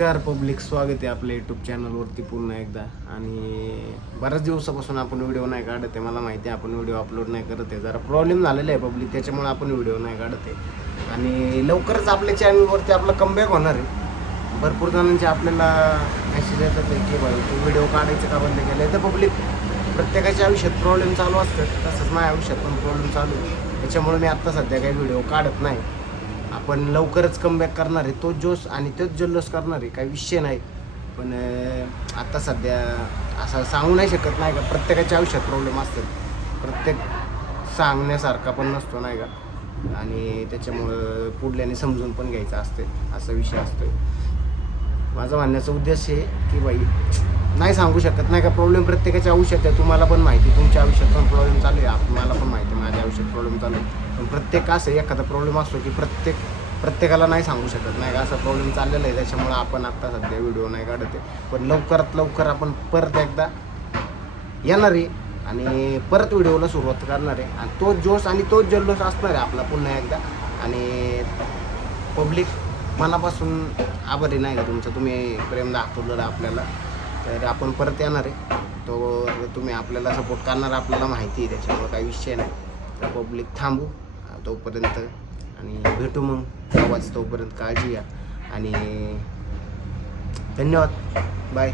नमस्कार पब्लिक. स्वागत आहे आपल्या यूट्यूब चॅनलवरती पुन्हा एकदा. आणि बऱ्याच दिवसापासून आपण व्हिडिओ नाही काढत आहे. मला माहिती आहे आपण व्हिडिओ अपलोड नाही करत आहे. जरा प्रॉब्लेम झालेला आहे पब्लिक त्याच्यामुळे आपण व्हिडिओ नाही काढत आहे. आणि लवकरच आपल्या चॅनलवरती आपला कमबॅक होणार आहे. भरपूर जणांचे आपल्याला मेसेज येतात की भाई तू व्हिडिओ काढायचं का बंद केलं तर पब्लिक प्रत्येकाच्या आयुष्यात प्रॉब्लेम चालू असतात. तसंच माझ्या आयुष्यात पण प्रॉब्लेम चालू आहे. त्याच्यामुळे मी आत्ता सध्या काही व्हिडिओ काढत नाही. पण लवकरच कमबॅक करणार आहे तो जोश आणि तोच जल्लोष करणार आहे काही विषय नाही. पण आता सध्या असं सांगू नाही शकत नाही का? प्रत्येकाच्या आयुष्यात प्रॉब्लेम असतात. प्रत्येक सांगण्यासारखा पण नसतो नाही का? आणि त्याच्यामुळं पुढल्याने समजून पण घ्यायचं असते असा विषय असतो माझा म्हणण्याचा उद्देश आहे की बाई नाही सांगू शकत नाही का? प्रॉब्लेम प्रत्येकाच्या आयुष्यात आहे तुम्हाला पण माहिती तुमच्या आयुष्यात पण प्रॉब्लेम चालू आहे मला पण माहिती आहे माझ्या आयुष्यात प्रॉब्लेम चालू आहे. पण प्रत्येक असं एखादा प्रॉब्लेम असतो की प्रत्येक प्रत्येकाला नाही सांगू शकत. नाही का? असा प्रॉब्लेम चाललेला आहे. त्याच्यामुळे आपण आत्ता सध्या व्हिडिओ नाही काढत आहे. पण लवकरात लवकर आपण परत एकदा येणार आहे आणि परत व्हिडिओला सुरुवात करणार आहे. आणि तो जोश आणि तोच जल्लोष असणार आहे आपला पुन्हा एकदा. आणि पब्लिक मनापासून आभारी नाही का तुमचं? तुम्ही प्रेम दाखवलं आपल्याला. तर आपण परत येणार आहे. तो तुम्ही आपल्याला सपोर्ट करणार आपल्याला माहिती आहे. त्याच्यामुळे काही विषय नाही. तर पब्लिक थांबू. तोपर्यंत आणि भेटू मग. आवाज तोपर्यंत काळजी घ्या. आणि धन्यवाद. बाय.